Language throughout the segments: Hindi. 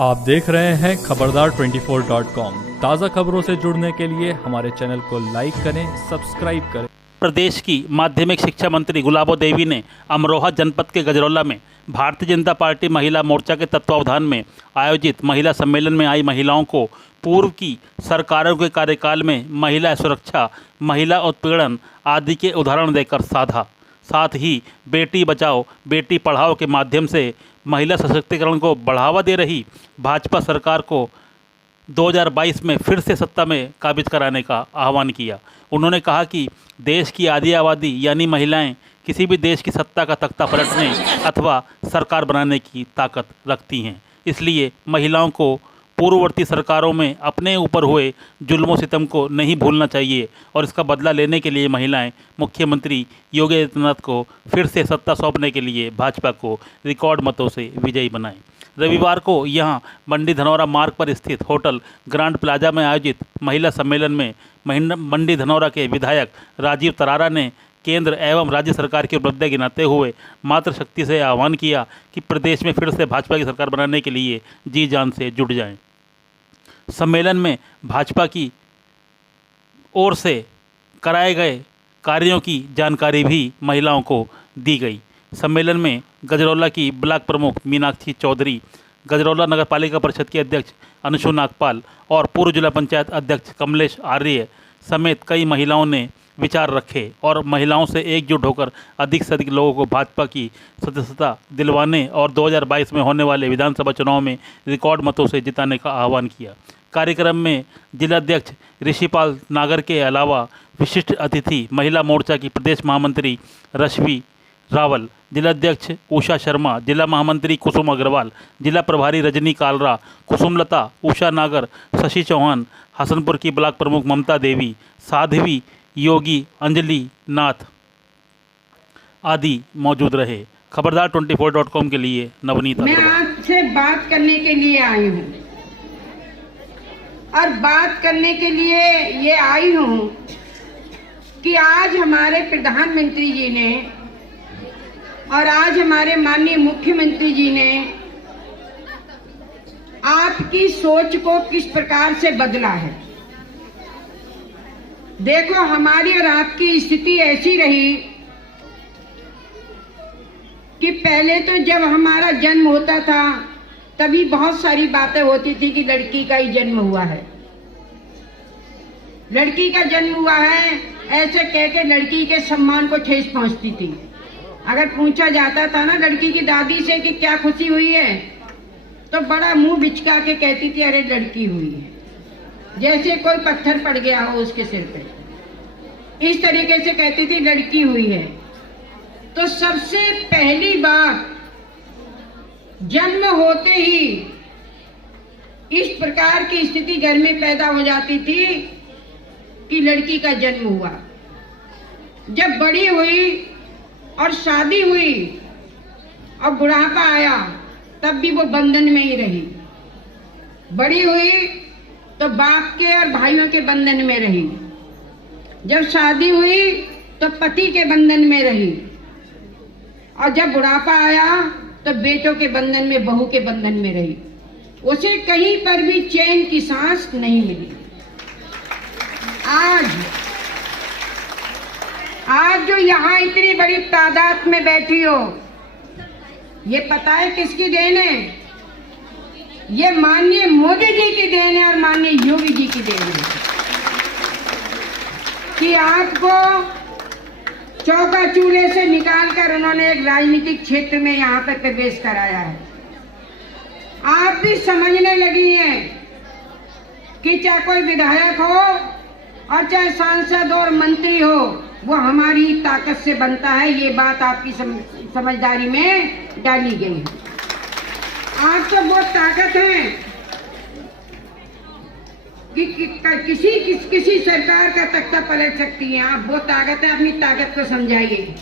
आप देख रहे हैं खबरदार 24.com। ताज़ा खबरों से जुड़ने के लिए हमारे चैनल को लाइक करें, सब्सक्राइब करें। प्रदेश की माध्यमिक शिक्षा मंत्री गुलाबो देवी ने अमरोहा जनपद के गजरौला में भारतीय जनता पार्टी महिला मोर्चा के तत्वावधान में आयोजित महिला सम्मेलन में आई महिलाओं को पूर्व की सरकारों के कार्यकाल में महिला सुरक्षा, महिला उत्पीड़न आदि के उदाहरण देकर साधा। साथ ही बेटी बचाओ बेटी पढ़ाओ के माध्यम से महिला सशक्तिकरण को बढ़ावा दे रही भाजपा सरकार को 2022 में फिर से सत्ता में काबिज कराने का आह्वान किया। उन्होंने कहा कि देश की आधी आबादी यानी महिलाएं किसी भी देश की सत्ता का तख्ता पलटने अथवा सरकार बनाने की ताकत रखती हैं। इसलिए महिलाओं को पूर्ववर्ती सरकारों में अपने ऊपर हुए जुल्मों सितम को नहीं भूलना चाहिए और इसका बदला लेने के लिए महिलाएं मुख्यमंत्री योगी आदित्यनाथ को फिर से सत्ता सौंपने के लिए भाजपा को रिकॉर्ड मतों से विजयी बनाएं। रविवार को यहां मंडी धनौरा मार्ग पर स्थित होटल ग्रांड प्लाजा में आयोजित महिला सम्मेलन में मंडी धनौरा के विधायक राजीव तरारा ने केंद्र एवं राज्य सरकार की उपलब्धि गिनाते हुए मातृशक्ति से आह्वान किया कि प्रदेश में फिर से भाजपा की सरकार बनाने के लिए जी जान से जुट जाएं। सम्मेलन में भाजपा की ओर से कराए गए कार्यों की जानकारी भी महिलाओं को दी गई। सम्मेलन में गजरौला की ब्लॉक प्रमुख मीनाक्षी चौधरी, गजरौला नगर पालिका परिषद के अध्यक्ष अनुशु नागपाल और पूर्व जिला पंचायत अध्यक्ष कमलेश आर्य समेत कई महिलाओं ने विचार रखे और महिलाओं से एकजुट होकर अधिक से अधिक लोगों को भाजपा की सदस्यता दिलवाने और 2022 में होने वाले विधानसभा चुनाव में रिकॉर्ड मतों से जिताने का आह्वान किया। कार्यक्रम में जिलाध्यक्ष ऋषिपाल नागर के अलावा विशिष्ट अतिथि महिला मोर्चा की प्रदेश महामंत्री रश्मि रावल, जिलाध्यक्ष उषा शर्मा, जिला महामंत्री कुसुम अग्रवाल, जिला प्रभारी रजनी कालरा, कुसुमलता, उषा नागर, शशि चौहान, हसनपुर की ब्लॉक प्रमुख ममता देवी, साध्वी योगी, अंजलि नाथ आदि मौजूद रहे। खबरदार 24.com के लिए नवनीत। मैं आपसे बात करने के लिए आई हूँ और बात करने के लिए ये आई हूँ कि आज हमारे प्रधानमंत्री जी ने और आज हमारे माननीय मुख्यमंत्री जी ने आपकी सोच को किस प्रकार से बदला है। देखो, हमारी और आपकी स्थिति ऐसी रही कि पहले तो जब हमारा जन्म होता था तभी बहुत सारी बातें होती थी कि लड़की का ही जन्म हुआ है, लड़की का जन्म हुआ है, ऐसे कह के लड़की के सम्मान को ठेस पहुंचती थी। अगर पूछा जाता था ना लड़की की दादी से कि क्या खुशी हुई है, तो बड़ा मुंह बिचका के कहती थी अरे लड़की हुई है, जैसे कोई पत्थर पड़ गया हो उसके सिर पे, इस तरीके से कहती थी लड़की हुई है। तो सबसे पहली बात, जन्म होते ही इस प्रकार की स्थिति घर में पैदा हो जाती थी कि लड़की का जन्म हुआ। जब बड़ी हुई और शादी हुई और बुढ़ापा आया तब भी वो बंधन में ही रही। बड़ी हुई तो बाप के और भाइयों के बंधन में रही, जब शादी हुई तो पति के बंधन में रही, और जब बुढ़ापा आया तो बेटों के बंधन में, बहू के बंधन में रही। उसे कहीं पर भी चैन की सांस नहीं मिली। आज जो यहाँ इतनी बड़ी तादाद में बैठी हो, ये पता है किसकी देन है? ये माननीय मोदी जी की देन है और माननीय योगी जी की देन है कि आपको चौका चूल्हे से निकालकर उन्होंने एक राजनीतिक क्षेत्र में यहाँ पर प्रवेश कराया है। आप भी समझने लगी हैं कि चाहे कोई विधायक हो और चाहे सांसद और मंत्री हो, वो हमारी ताकत से बनता है। ये बात आपकी समझदारी में डाली गई है। आप तो वो ताकत है कि किसी सरकार का तख्ता पलट सकती है। आप वो ताकत है, अपनी ताकत को समझाइए।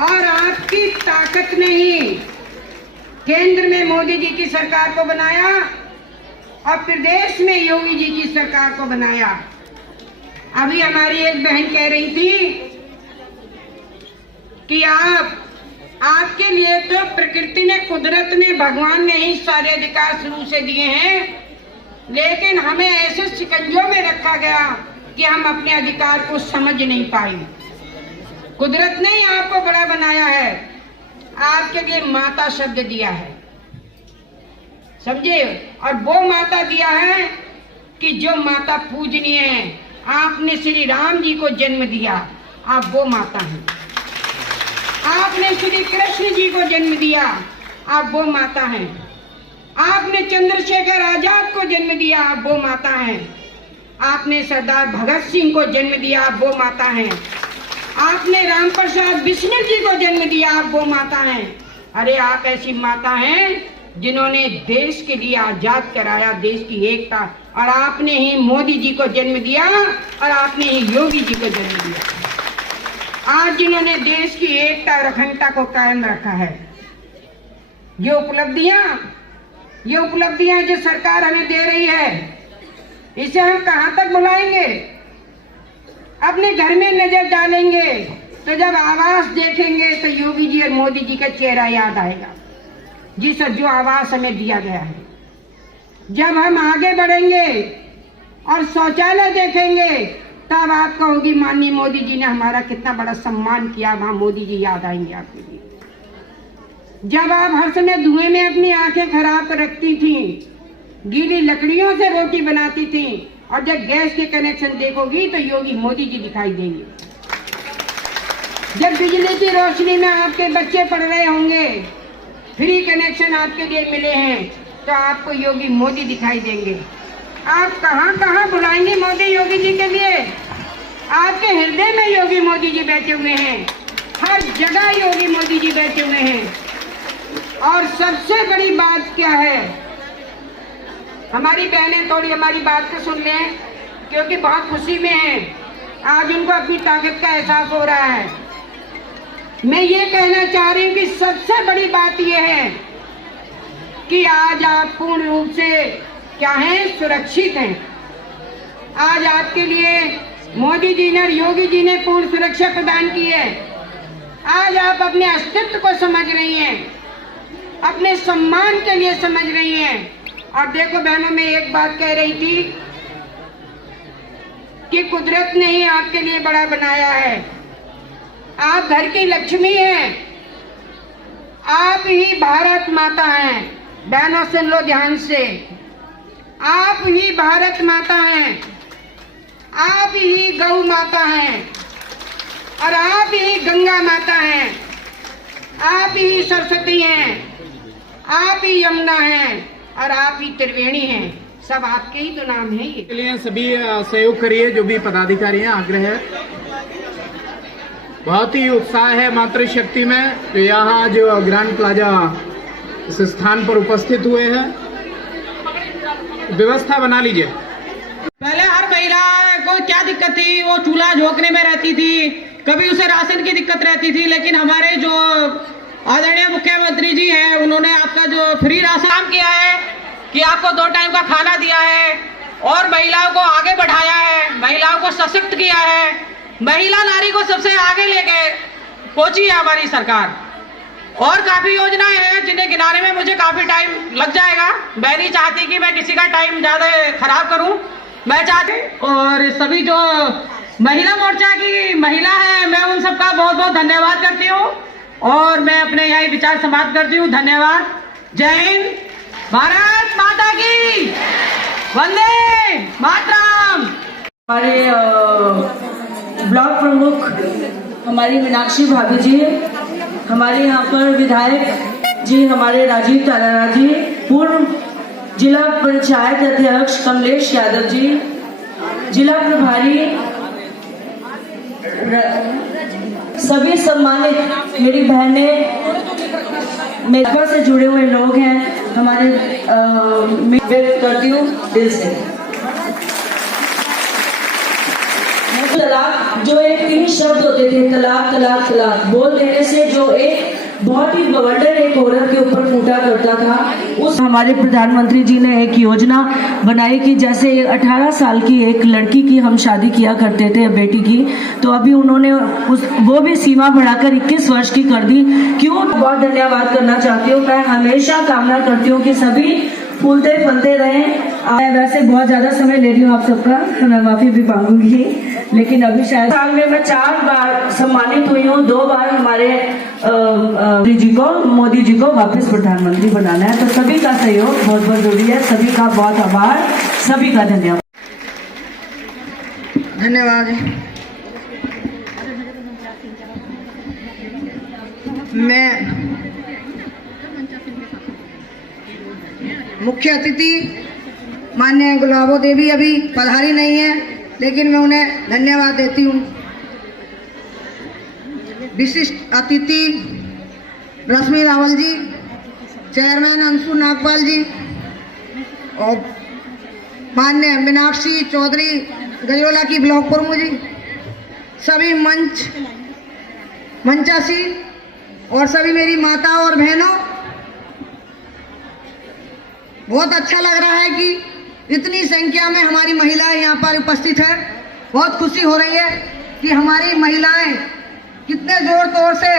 और आपकी ताकत ने ही केंद्र में मोदी जी की सरकार को बनाया और प्रदेश में योगी जी की सरकार को बनाया। अभी हमारी एक बहन कह रही थी कि आप आपके लिए तो प्रकृति ने, कुदरत ने, भगवान ने ही सारे अधिकार शुरू से दिए हैं, लेकिन हमें ऐसे शिकंजों में रखा गया कि हम अपने अधिकार को समझ नहीं पाए। कुदरत ने ही आपको बड़ा बनाया है, आपके लिए माता शब्द दिया है, समझे? और वो माता दिया है कि जो माता पूजनीय है। आपने श्री राम जी को जन्म दिया, आप वो माता हैं। आपने श्री कृष्ण जी को जन्म दिया, आप वो माता हैं। आपने चंद्रशेखर आजाद को जन्म दिया, आप वो माता हैं। आपने सरदार भगत सिंह को जन्म दिया, आप वो माता हैं। आपने राम प्रसाद बिस्मिल जी को जन्म दिया, आप वो माता हैं। अरे आप ऐसी माता हैं जिन्होंने देश के लिए आजाद कराया, देश की एकता। और आपने ही मोदी जी को जन्म दिया और आपने ही योगी जी को जन्म दिया। आज जिन्होंने देश की एकता और अखंडता को कायम रखा है, ये उपलब्धियां जो सरकार हमें दे रही है, इसे हम कहां तक भुलाएंगे? अपने घर में नजर डालेंगे तो जब आवास देखेंगे तो योगी जी और मोदी जी का चेहरा याद आएगा, जी सर, जो आवास हमें दिया गया है। जब हम आगे बढ़ेंगे और शौचालय देखेंगे तब आप कहोगी माननीय मोदी जी ने हमारा कितना बड़ा सम्मान किया, वहां मोदी जी याद आएंगे आपके लिए। जब आप हर समय धुएं में अपनी आंखें खराब कर रखती थी, गीली लकड़ियों से रोटी बनाती थी, और जब गैस के कनेक्शन देखोगी तो योगी मोदी जी दिखाई देंगे। जब बिजली की रोशनी में आपके बच्चे पढ़ रहे होंगे, फ्री कनेक्शन आपके लिए मिले हैं, तो आपको योगी मोदी दिखाई देंगे। आप कहां कहां बुलाएंगे मोदी योगी जी के लिए? आपके हृदय में योगी मोदी जी बैठे हुए हैं, हर जगह योगी मोदी जी बैठे हुए हैं। और सबसे बड़ी बात क्या है, हमारी बहनें थोड़ी हमारी बात को सुन लें, क्योंकि बहुत खुशी में हैं, आज उनको अपनी ताकत का एहसास हो रहा है। मैं ये कहना चाह रही हूँ कि सबसे बड़ी बात यह है कि आज आप पूर्ण रूप से क्या हैं, सुरक्षित हैं। आज आपके लिए मोदी जी ने और योगी जी ने पूर्ण सुरक्षा प्रदान की है। आज आप अपने अस्तित्व को समझ रही हैं, अपने सम्मान के लिए समझ रही हैं। और देखो बहनों, मैं एक बात कह रही थी कि कुदरत ने ही आपके लिए बड़ा बनाया है। आप घर की लक्ष्मी हैं, आप ही भारत माता हैं। बहनों सुन लो ध्यान से, आप ही भारत माता हैं, आप ही गौ माता हैं, और आप ही गंगा माता हैं, आप ही सरस्वती हैं, आप ही यमुना हैं, और आप ही त्रिवेणी हैं। सब आपके ही तो नाम है। के लिए सभी सहयोग करिए, जो भी पदाधिकारी हैं। आग्रह है, बहुत ही उत्साह है मातृशक्ति में, तो यहाँ जो ग्रैंड प्लाजा इस स्थान पर उपस्थित हुए हैं, व्यवस्था बना लीजिए। पहले हर महिला को क्या दिक्कत थी, वो चूल्हा झोंकने में रहती थी, कभी उसे राशन की दिक्कत रहती थी। लेकिन हमारे जो आदरणीय मुख्यमंत्री जी हैं, उन्होंने आपका जो फ्री राशन काम किया है कि आपको 2 टाइम का खाना दिया है, और महिलाओं को आगे बढ़ाया है, महिलाओं को सशक्त किया है, महिला नारी को सबसे आगे लेके पहुंची है हमारी सरकार। और काफी योजनाएं हैं जिन्हें गिनाने में मुझे काफी टाइम लग जाएगा। मैं नहीं चाहती कि मैं किसी का टाइम ज्यादा खराब करूं, मैं चाहती, और सभी जो महिला मोर्चा की महिला है, मैं उन सबका बहुत बहुत धन्यवाद करती हूं, और मैं अपने यही विचार समाप्त करती हूं। धन्यवाद। जय हिंद, भारत माता की, वंदे मातरम। हमारे ब्लॉक प्रमुख हमारी मीनाक्षी भाभी जी, हमारे यहाँ पर विधायक जी हमारे राजीव तारारा जी, पूर्व जिला पंचायत अध्यक्ष कमलेश यादव जी, जिला प्रभारी, सभी सम्मानित मेरी बहनें, मेघा से जुड़े हुए लोग हैं, हमारे व्यक्त करती हूँ दिल से। तलाक, जो एक 3 शब्द होते थे, तलाक तलाक तलाक, बोल देने से जो एक बहुत ही बवंडर एक औरत के ऊपर फूटा करता था। उस हमारे प्रधानमंत्री जी ने एक योजना बनाई कि जैसे 18 साल की एक लड़की की हम शादी किया करते थे बेटी की, तो अभी उन्होंने वो भी सीमा बढ़ाकर 21 वर्ष की कर दी। क्यों? बहुत धन्यवाद करना चाहती हूँ। मैं हमेशा कामना करती हूँ कि सभी फूलते फलते रहें। मैं वैसे बहुत ज्यादा समय ले रही हूँ आप सबका, तो मैं माफी भी मांगूंगी, लेकिन अभी शायद साल में मैं 4 बार सम्मानित हुई हूँ। 2 बार हमारे मोदी जी को वापस प्रधानमंत्री बनाना है, तो सभी का सहयोग बहुत बहुत जरूरी है। सभी का बहुत आभार, सभी का धन्यवाद। धन्यवाद। मैं मुख्य अतिथि माननीय गुलाबो देवी अभी पधारी नहीं है, लेकिन मैं उन्हें धन्यवाद देती हूँ। विशिष्ट अतिथि रश्मि रावल जी, चेयरमैन अंशु नागपाल जी और माननीय मीनाक्षी चौधरी गजरोला की ब्लॉक प्रमुख जी, सभी मंचासी और सभी मेरी माता और बहनों, बहुत अच्छा लग रहा है कि इतनी संख्या में हमारी महिलाएं यहाँ पर उपस्थित है। बहुत खुशी हो रही है कि हमारी महिलाएं कितने जोर तोर से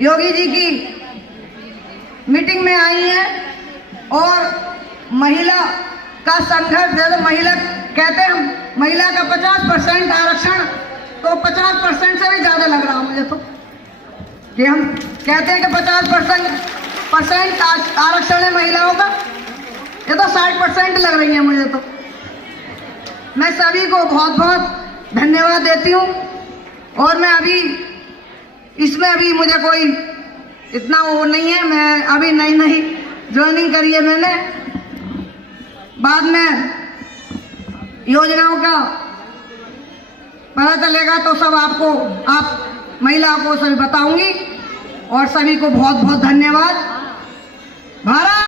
योगी जी की मीटिंग में आई हैं और महिला का संघर्ष, जैसे महिला कहते हैं महिला का 50% आरक्षण, तो 50% से भी ज़्यादा लग रहा मुझे तो, कि हम कहते हैं कि 50% आरक्षण है महिलाओं का, ये तो 60% लग रही है मुझे तो। मैं सभी को बहुत बहुत धन्यवाद देती हूँ। और मैं अभी इसमें अभी मुझे कोई इतना वो नहीं है, मैं अभी नई ज्वाइनिंग करी है मैंने। बाद में योजनाओं का पता चलेगा तो सब आप महिलाओं को सभी बताऊंगी। और सभी को बहुत बहुत धन्यवाद। भारत